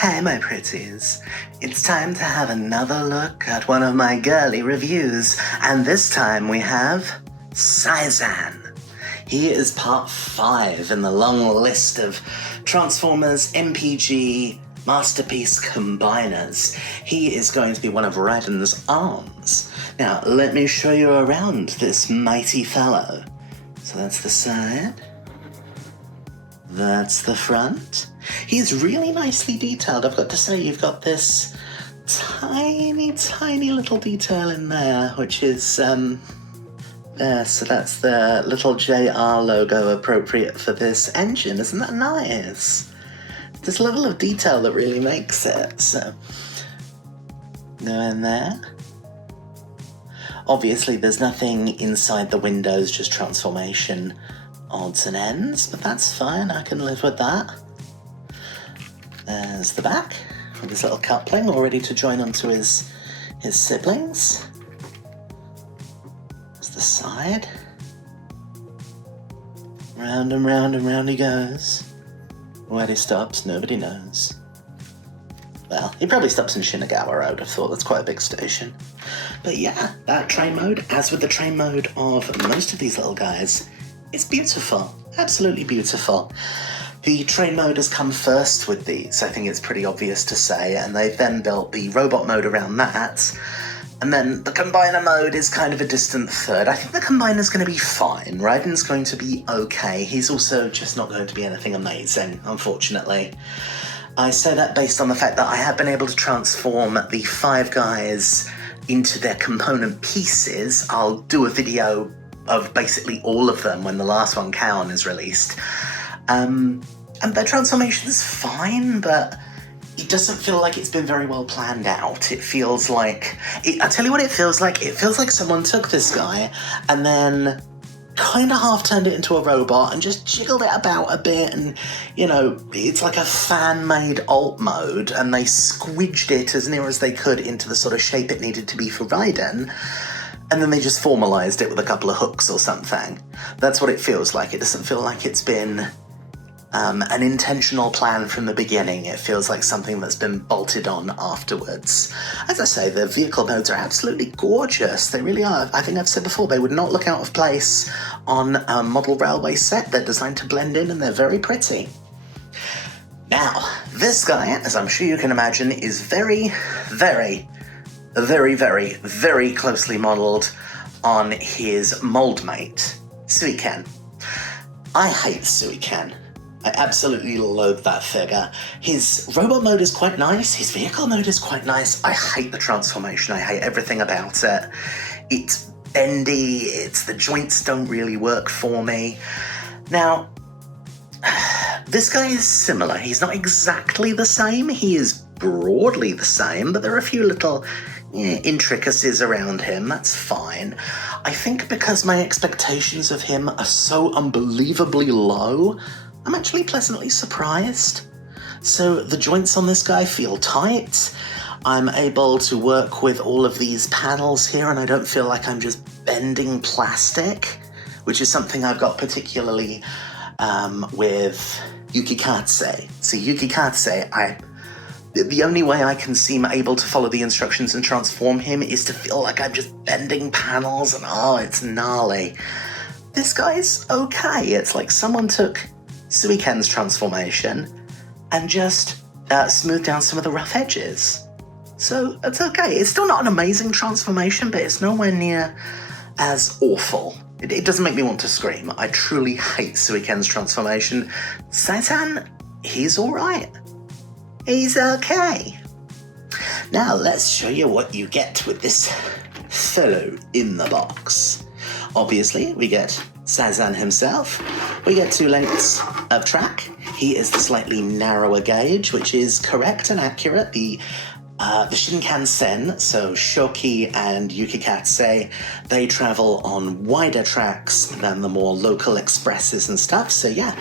Hey my pretties, it's time to have another look at one of my girly reviews, and this time we have Seizan. He is part 5 in the long list of Transformers MPG masterpiece combiners. He is going to be one of Raiden's arms. Now let me show you around this mighty fellow. So that's the side. That's the front. He's really nicely detailed. I've got to say, you've got this tiny, tiny little detail in there, which is, there. So that's the little JR logo appropriate for this engine. Isn't that nice? This level of detail that really makes it. So, go in there. Obviously, there's nothing inside the windows, just transformation odds and ends, but that's fine, I can live with that. There's the back, with this little coupling, all ready to join onto his siblings. There's the side. Round and round and round he goes. Where he stops, nobody knows. Well, he probably stops in Shinagawa, I would have thought. That's quite a big station. But yeah, that train mode, as with the train mode of most of these little guys, it's beautiful, absolutely beautiful. The train mode has come first with these, I think it's pretty obvious to say, and they've then built the robot mode around that, and then the combiner mode is kind of a distant third. I think the combiner's going to be fine, Raiden's going to be okay, he's also just not going to be anything amazing, unfortunately. I say that based on the fact that I have been able to transform the 5 guys into their component pieces. I'll do a video of basically all of them when the last one, Kaon, is released. And their transformation's fine, but it doesn't feel like it's been very well planned out. It feels like... I tell you what it feels like. It feels like someone took this guy and then kind of half turned it into a robot and just jiggled it about a bit, and, you know, it's like a fan-made alt mode, and they squidged it as near as they could into the sort of shape it needed to be for Raiden. And then they just formalised it with a couple of hooks or something. That's what it feels like. It doesn't feel like it's been an intentional plan from the beginning. It feels like something that's been bolted on afterwards. As I say, the vehicle modes are absolutely gorgeous. They really are. I think I've said before, they would not look out of place on a model railway set. They're designed to blend in and they're very pretty. Now, this guy, as I'm sure you can imagine, is very, very, very, very, very closely modelled on his mold mate, Suiken. I hate Suiken. I absolutely loathe that figure. His robot mode is quite nice, his vehicle mode is quite nice. I hate the transformation, I hate everything about it. It's bendy, the joints don't really work for me. Now, this guy is similar. He's not exactly the same, he is broadly the same, but there are a few little intricacies around him, that's fine. I think because my expectations of him are so unbelievably low, I'm actually pleasantly surprised. So the joints on this guy feel tight. I'm able to work with all of these panels here and I don't feel like I'm just bending plastic, which is something I've got particularly with Yukikatse. So Yukikatse, the only way I can seem able to follow the instructions and transform him is to feel like I'm just bending panels and oh, it's gnarly. This guy's okay. It's like someone took Suiken's transformation and just smoothed down some of the rough edges. So it's okay. It's still not an amazing transformation, but it's nowhere near as awful. It doesn't make me want to scream. I truly hate Suiken's transformation. Seizan, he's alright. He's okay. Now let's show you what you get with this fellow in the box. Obviously, we get Seizan himself. We get 2 lengths of track. He is the slightly narrower gauge, which is correct and accurate. The Shinkansen, so Shoki and Yukikatse, they travel on wider tracks than the more local expresses and stuff. So yeah,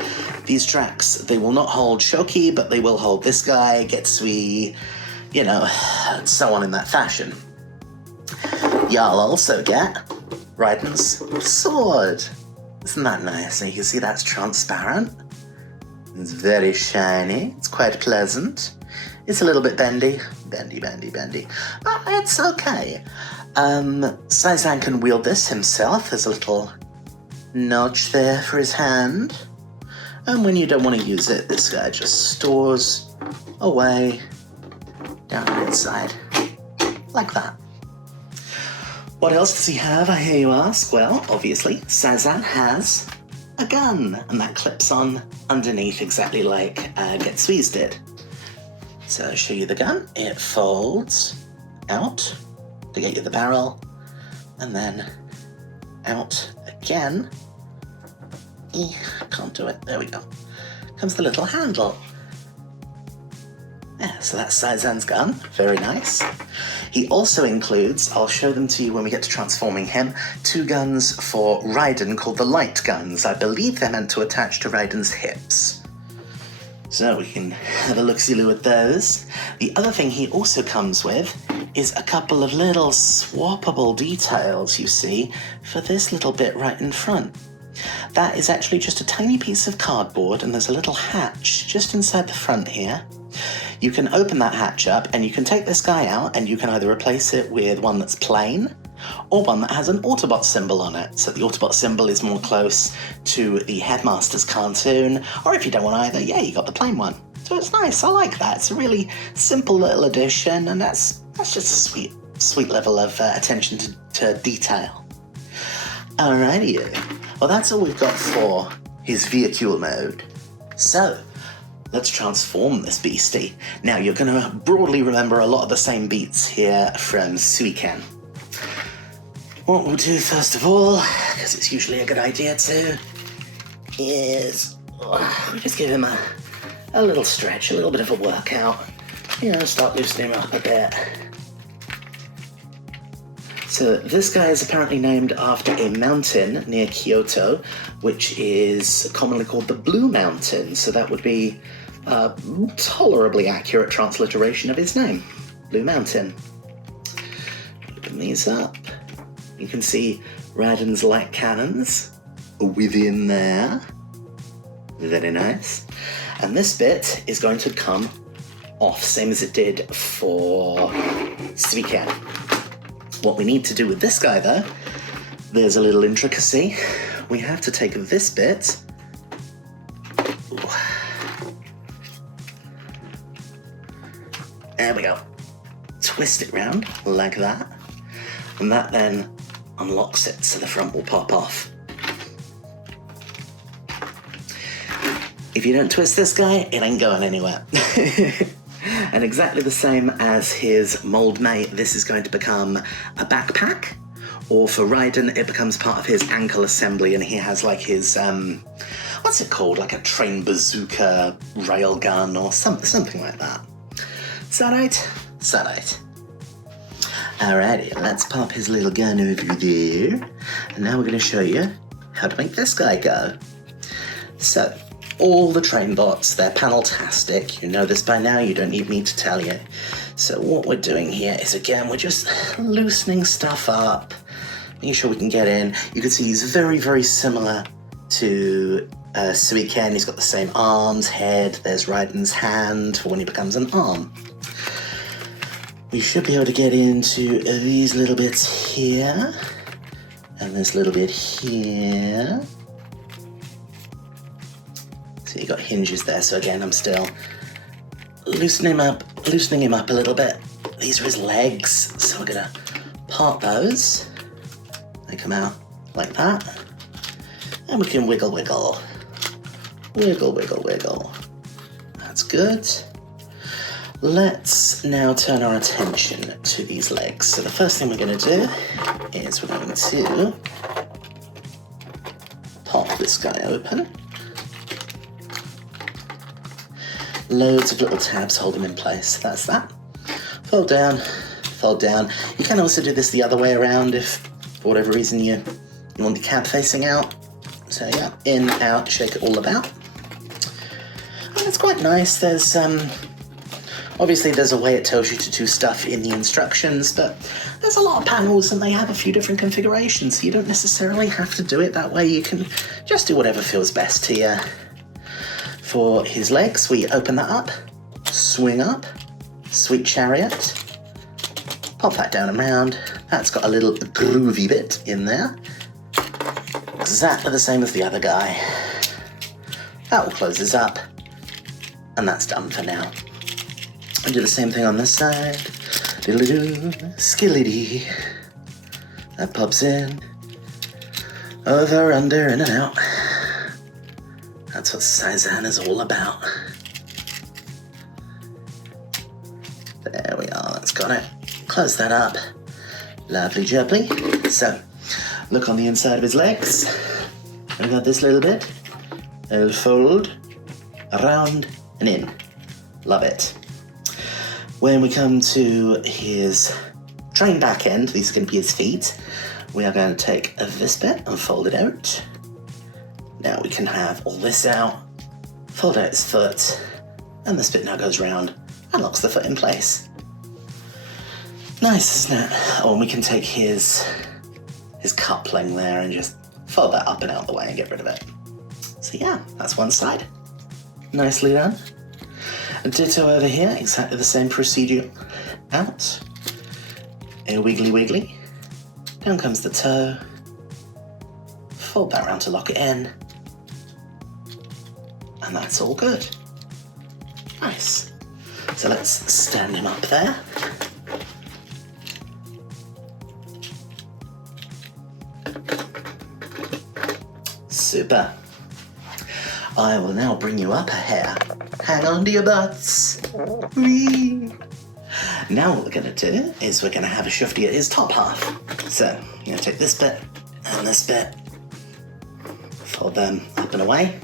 these tracks, they will not hold Shoki, but they will hold this guy, Getsui, you know, so on in that fashion. Y'all also get Raiden's sword. Isn't that nice? And you can see that's transparent. It's very shiny. It's quite pleasant. It's a little bit bendy, but it's okay. Seizan can wield this himself. There's a little notch there for his hand. And when you don't want to use it, this guy just stores away down the inside, like that. What else does he have, I hear you ask? Well, obviously, Seizan has a gun, and that clips on underneath exactly like Getsui's did. So I'll show you the gun. It folds out to get you the barrel, and then out again. Can't do it. There we go. Comes the little handle. Yeah, so that's Seizan's gun. Very nice. He also includes, I'll show them to you when we get to transforming him, 2 guns for Raiden called the light guns. I believe they're meant to attach to Raiden's hips. So we can have a look-see-loo at those. The other thing he also comes with is a couple of little swappable details, you see, for this little bit right in front. That is actually just a tiny piece of cardboard, and there's a little hatch just inside the front here. You can open that hatch up and you can take this guy out and you can either replace it with one that's plain or one that has an Autobot symbol on it. So the Autobot symbol is more close to the Headmaster's cartoon, or if you don't want either, yeah, you got the plain one. So it's nice, I like that. It's a really simple little addition, and that's just a sweet level of attention to detail. Alrighty, well that's all we've got for his vehicle mode. So, let's transform this beastie. Now, you're going to broadly remember a lot of the same beats here from Suiken. What we'll do first of all, because it's usually a good idea to, is we just give him a little stretch, a little bit of a workout. You know, start loosening him up a bit. So this guy is apparently named after a mountain near Kyoto, which is commonly called the Blue Mountain. So that would be a tolerably accurate transliteration of his name, Blue Mountain. Open these up. You can see Raiden's light cannons within there. Very nice. And this bit is going to come off, same as it did for Suiken. What we need to do with this guy, though, there's a little intricacy. We have to take this bit. There we go. Twist it round like that. And that then unlocks it, so the front will pop off. If you don't twist this guy, it ain't going anywhere. And exactly the same as his mold mate, this is going to become a backpack, or for Raiden, it becomes part of his ankle assembly, and he has like his, what's it called? Like a train bazooka railgun or something like that. Is that right? Is that right? Alrighty, let's pop his little gun over there, and now we're going to show you how to make this guy go. So, all the train bots, they're panel-tastic. You know this by now, you don't need me to tell you. So what we're doing here is, again, we're just loosening stuff up, making sure we can get in. You can see he's very, very similar to Suiken. He's got the same arms, head. There's Raiden's hand for when he becomes an arm. We should be able to get into these little bits here, and this little bit here. So you got hinges there, so again, I'm still loosening him up a little bit. These are his legs, so we're gonna part those. They come out like that. And we can wiggle, wiggle. Wiggle, wiggle, wiggle. That's good. Let's now turn our attention to these legs. So the first thing we're gonna do is we're going to pop this guy open. Loads of little tabs hold them in place. That's that. Fold down, fold down. You can also do this the other way around if, for whatever reason, you want the cab facing out. So yeah, in, out, shake it all about. And it's quite nice. There's, obviously there's a way it tells you to do stuff in the instructions, but there's a lot of panels and they have a few different configurations, so you don't necessarily have to do it that way. You can just do whatever feels best to you. For his legs, we open that up, swing up, sweet chariot, pop that down and round. That's got a little groovy bit in there. Exactly the same as the other guy. That will close this up, and that's done for now. And do the same thing on this side. Diddle-doo, skillity. That pops in. Over, under, in and out. That's what Seizan is all about. There we are, that's got it. Close that up. Lovely jubbly. So, look on the inside of his legs. I've got this little bit. It'll fold, around, and in. Love it. When we come to his train back end, these are going to be his feet. We are going to take this bit and fold it out. Now we can have all this out, fold out his foot, and this bit now goes round and locks the foot in place. Nice, isn't it? Or we can take his coupling there and just fold that up and out the way and get rid of it. So yeah, that's one side. Nicely done. A ditto over here, exactly the same procedure. Out. A wiggly wiggly. Down comes the toe. Fold that round to lock it in. And that's all good. Nice. So let's stand him up there. Super. I will now bring you up a hair. Hang on to your butts. Whee. Now what we're going to do is we're going to have a shufty at his top half. So you're going to take this bit and this bit, fold them up and away.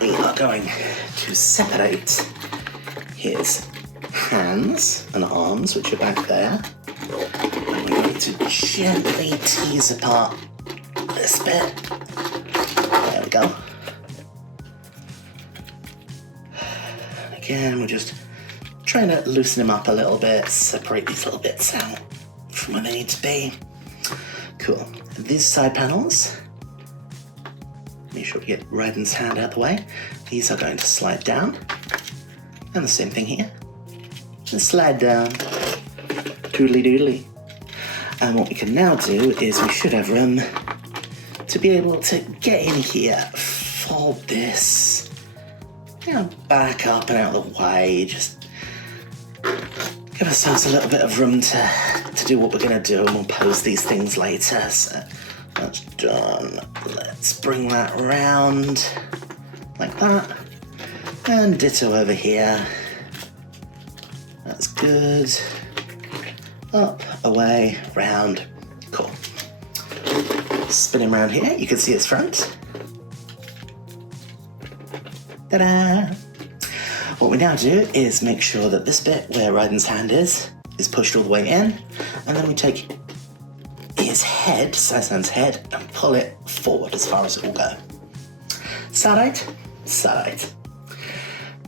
We are going to separate his hands and arms, which are back there. And we're going to gently tease apart this bit. There we go. Again, we're just trying to loosen him up a little bit, separate these little bits out from where they need to be. Cool. These side panels, make sure we get Ryden's hand out of the way. These are going to slide down. And the same thing here. Just slide down. Toodly doodly. And what we can now do is we should have room to be able to get in here, fold this, back up and out of the way, just give ourselves a little bit of room to do what we're going to do, and we'll pose these things later. So that's done. Let's bring that round like that, and ditto over here. That's good. Up, away, round. Cool. Spin him around here. You can see his front. Ta-da! What we now do is make sure that this bit where Ryden's hand is pushed all the way in, and then we take his head, Seizan's head, and pull it forward as far as it will go. Side.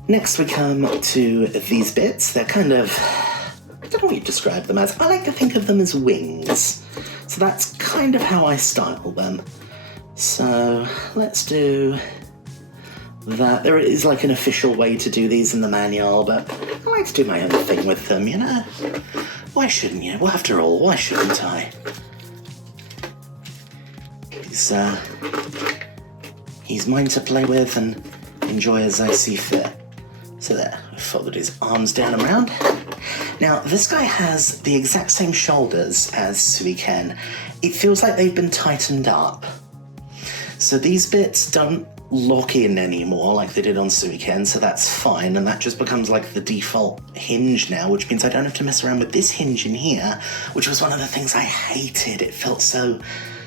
Next we come to these bits. They're kind of, I don't know what you describe them as. I like to think of them as wings. So that's kind of how I style them. So let's do that. There is like an official way to do these in the manual, but I like to do my own thing with them, you know? Why shouldn't you? Well, after all, why shouldn't I? He's mine to play with and enjoy as I see fit. So there, I've folded his arms down and round. Now, this guy has the exact same shoulders as Suiken. It feels like they've been tightened up. So these bits don't lock in anymore like they did on Suiken, so that's fine, and that just becomes like the default hinge now, which means I don't have to mess around with this hinge in here, which was one of the things I hated. It felt so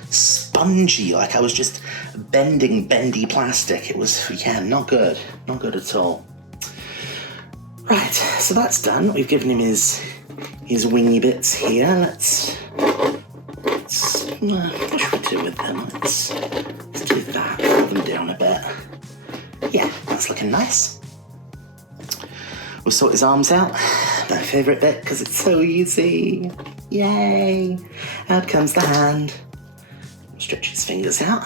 spongy, like I was just bending bendy plastic. It was, yeah, not good at all. Right, so that's done. We've given him his wingy bits here. Let's what should we do with them? Let's do that, pull them down a bit. Yeah, that's looking nice. We'll sort his arms out. My favourite bit, because it's so easy. Yay! Out comes the hand. Stretch his fingers out.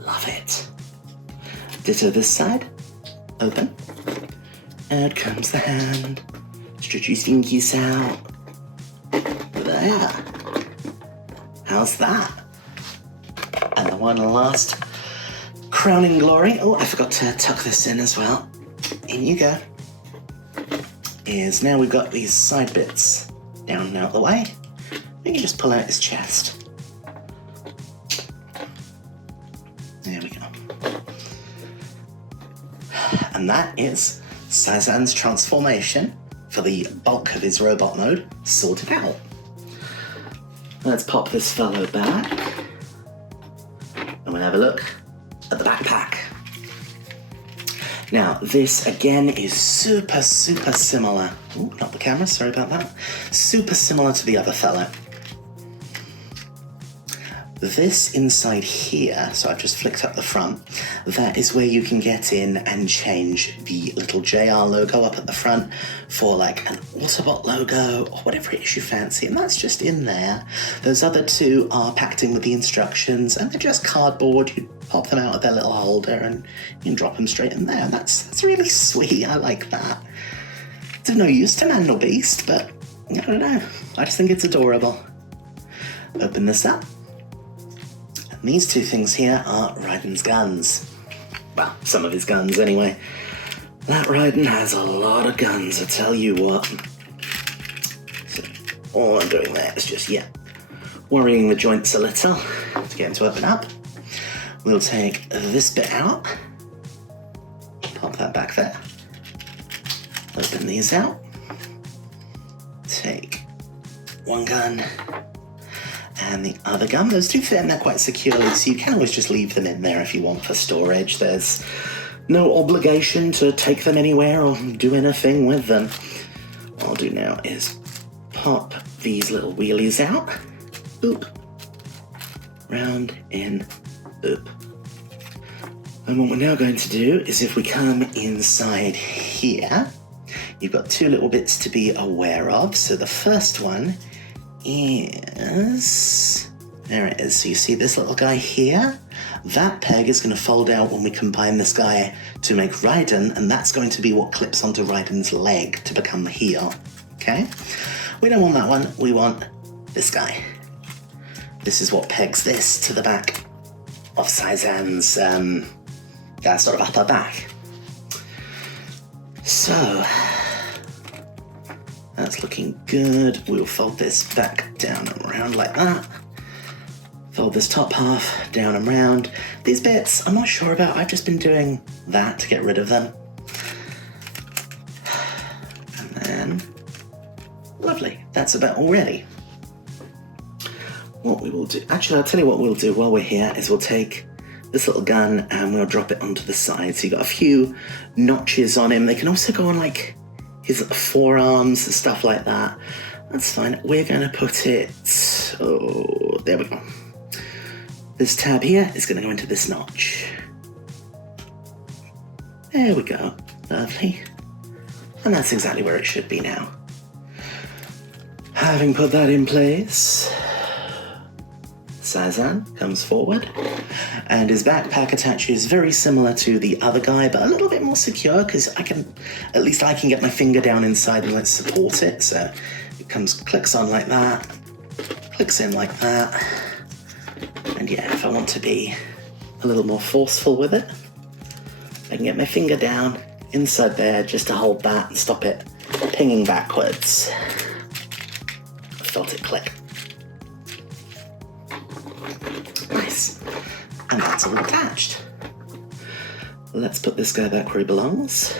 Love it. Ditto this side. Open. Out comes the hand. Stretch your stinkies out. There. How's that? And the one last crowning glory. Oh, I forgot to tuck this in as well. In you go. Is now we've got these side bits down and out of the way. We can just pull out his chest. There we go. And that is Seizan's transformation for the bulk of his robot mode sorted out. Let's pop this fellow back and we'll have a look at the backpack. Now, this again is super similar. Ooh, not the camera, sorry about that. Super similar to the other fellow. This inside here, so I've just flicked up the front, that is where you can get in and change the little JR logo up at the front for like an Autobot logo or whatever it is you fancy, and that's just in there. Those other two are packed in with the instructions and they're just cardboard. You pop them out of their little holder and you can drop them straight in there, and that's really sweet. I like that. It's of no use to man or beast, but I don't know. I just think it's adorable. Open this up. These two things here are Raiden's guns. Well, some of his guns anyway. That Raiden has a lot of guns, I tell you what. So all I'm doing there is just, worrying the joints a little to get him to open up. We'll take this bit out. Pop that back there. Open these out. Take one gun and the other gun. Those two fit in there quite securely, so you can always just leave them in there if you want for storage. There's no obligation to take them anywhere or do anything with them. What I'll do now is pop these little wheelies out. Oop. Round, in, oop. And what we're now going to do is if we come inside here, you've got two little bits to be aware of. So the first one is, there it is. So you see this little guy here? That peg is going to fold out when we combine this guy to make Raiden, and that's going to be what clips onto Raiden's leg to become the heel. Okay? We don't want that one, we want this guy. This is what pegs this to the back of Seizan's sort of upper back. So that's looking good. We'll fold this back down and around like that. Fold this top half down and round. These bits, I'm not sure about. I've just been doing that to get rid of them. And then, lovely, that's about all ready. What we will do, actually I'll tell you what we'll do while we're here is we'll take this little gun and we'll drop it onto the side. So you've got a few notches on him. They can also go on like his forearms and stuff like that. That's fine. We're going to put it, oh, there we go. This tab here is going to go into this notch. There we go. Lovely. And that's exactly where it should be now. Having put that in place, Seizan comes forward, and his backpack attaches very similar to the other guy, but a little bit more secure because I can get my finger down inside and let's support it. So it clicks on like that, clicks in like that. And yeah, if I want to be a little more forceful with it, I can get my finger down inside there just to hold that and stop it pinging backwards. I felt it click. Nice. And that's all attached. Let's put this guy back where he belongs.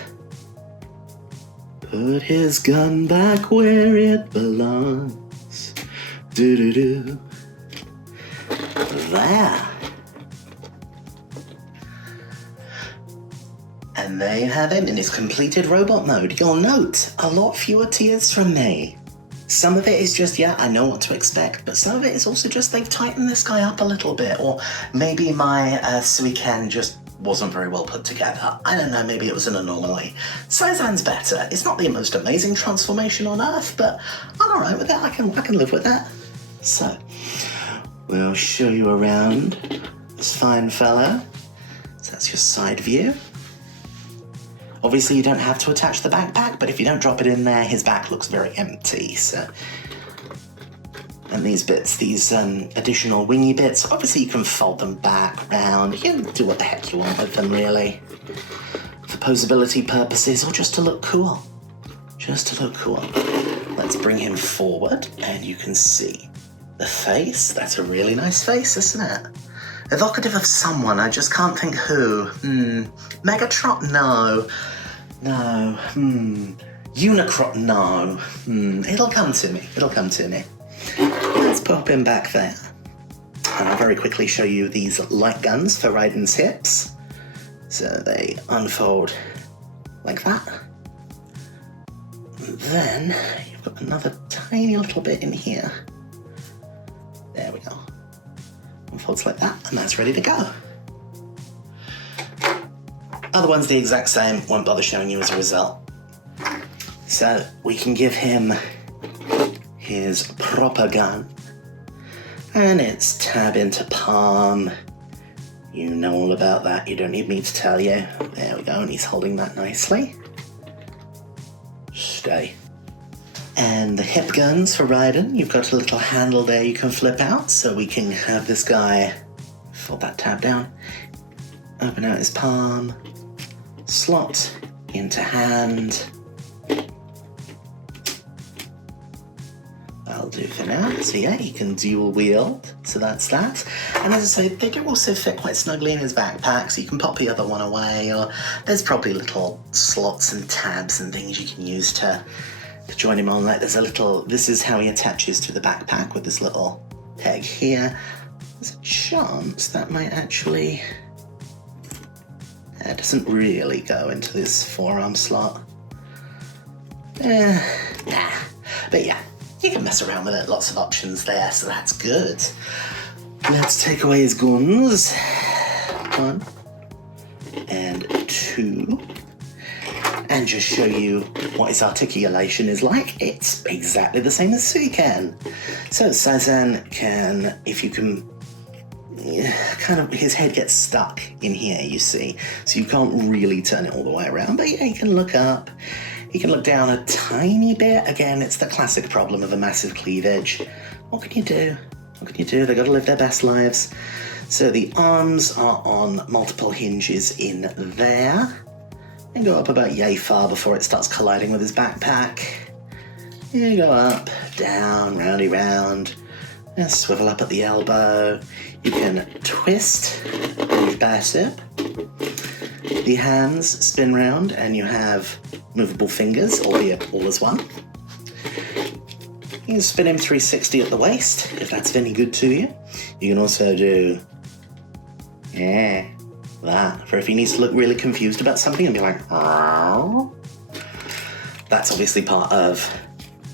Put his gun back where it belongs. Do-do-do. There. And there you have him in his completed robot mode. You'll note a lot fewer tears from me. Some of it is just, I know what to expect, but some of it is also just they've tightened this guy up a little bit, or maybe my Suiken just wasn't very well put together. I don't know, maybe it was an anomaly. Seizan's better. It's not the most amazing transformation on Earth, but I'm alright with that. I can live with that. So, we'll show you around this fine fella. So that's your side view. Obviously you don't have to attach the backpack, but if you don't drop it in there, his back looks very empty, so... And these bits, these additional wingy bits, obviously you can fold them back, round, you can do what the heck you want with them, really. For posability purposes, or just to look cool. Just to look cool. Let's bring him forward, and you can see the face. That's a really nice face, isn't it? Evocative of someone, I just can't think who. Megatron? No. No. Unicron? No. It'll come to me. It'll come to me. Let's pop him back there. And I'll very quickly show you these light guns for Raiden's hips. So they unfold like that. And then you've got another tiny little bit in here. There we go. Unfolds like that, and that's ready to go. Other one's the exact same, won't bother showing you as a result. So we can give him his proper gun, and it's tab into palm. You know all about that, you don't need me to tell you. There we go, and he's holding that nicely. Stay. And the hip guns for Raiden, you've got a little handle there you can flip out, so we can have this guy fold that tab down, open out his palm, slot into hand. That'll do for now. So yeah, he can dual wield, so that's that. And as I say, they do also fit quite snugly in his backpack, so you can pop the other one away, or there's probably little slots and tabs and things you can use to join him on. Like there's a little, this is how he attaches to the backpack with this little peg here. There's a chance that might actually, it doesn't really go into this forearm slot. Nah. But yeah, you can mess around with it, lots of options there, so that's good. Let's take away his guns. 1 and 2. And just show you what his articulation is like. It's exactly the same as Seizan. So Seizan can, if you can, kind of, his head gets stuck in here, you see. So you can't really turn it all the way around, but yeah, he can look up. He can look down a tiny bit. Again, it's the classic problem of a massive cleavage. What can you do? What can you do? They've got to live their best lives. So the arms are on multiple hinges in there. And go up about yay far before it starts colliding with his backpack. You go up, down, roundy round. And swivel up at the elbow. You can twist the bicep. The hands spin round and you have movable fingers, albeit all as one. You can spin him 360 at the waist, if that's any good to you. You can also do, that, for if he needs to look really confused about something and be like, oh. That's obviously part of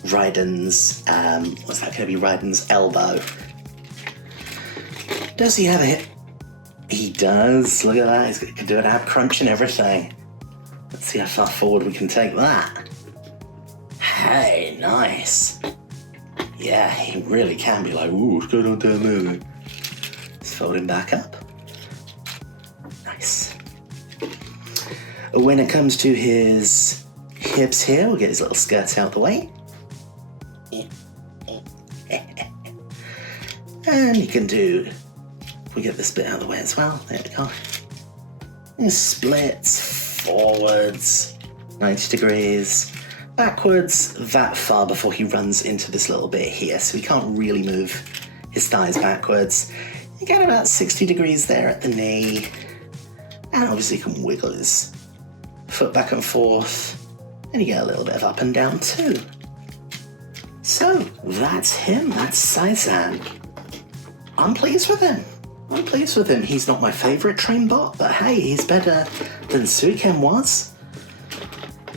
Raiden's, what's that going to be, Raiden's elbow. Does he have a hip? He does, look at that, he can do an ab crunch and everything. Let's see how far forward we can take that. Hey, nice. Yeah, he really can be like, ooh, what's going on down there? Let's fold him back up. Nice. When it comes to his hips here, we'll get his little skirts out the way. And you can do, we get this bit out of the way as well. There we go. And splits, forwards, 90 degrees, backwards, that far before he runs into this little bit here, so he can't really move his thighs backwards. You get about 60 degrees there at the knee, and obviously you can wiggle his foot back and forth, and you get a little bit of up and down too. So, that's him, that's Seizan. I'm pleased with him. I'm pleased with him. He's not my favourite train bot, but hey, he's better than Suiken was.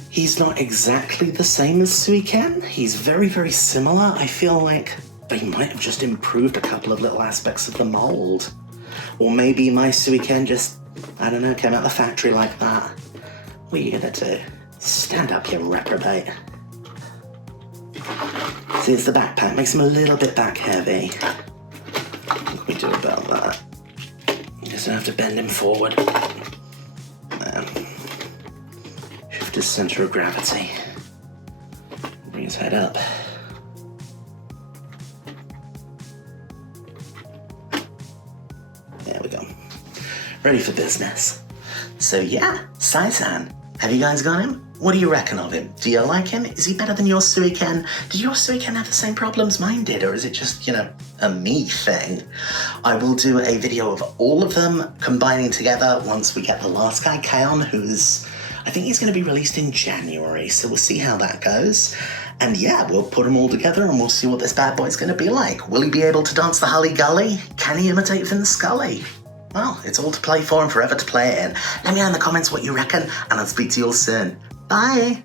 He's not exactly the same as Suiken. He's very, very similar. I feel like they might have just improved a couple of little aspects of the mould. Or maybe my Suiken just, I don't know, came out of the factory like that. What are you gonna do? Stand up, you reprobate. See, it's the backpack. Makes him a little bit back heavy. What can we do about that? You just have to bend him forward. There. shift his center of gravity. Bring his head up. There we go. Ready for business. So yeah, Seizan. Have you guys got him? What do you reckon of him? Do you like him? Is he better than your Suiken? Did your Suiken have the same problems mine did, or is it just, a me thing? I will do a video of all of them combining together once we get the last guy, Kaon, I think he's going to be released in January, so we'll see how that goes. And yeah, we'll put them all together and we'll see what this bad boy's going to be like. Will he be able to dance the Hully Gully? Can he imitate Finn Scully? Well, it's all to play for and forever to play it in. Let me know in the comments what you reckon, and I'll speak to you all soon. Bye!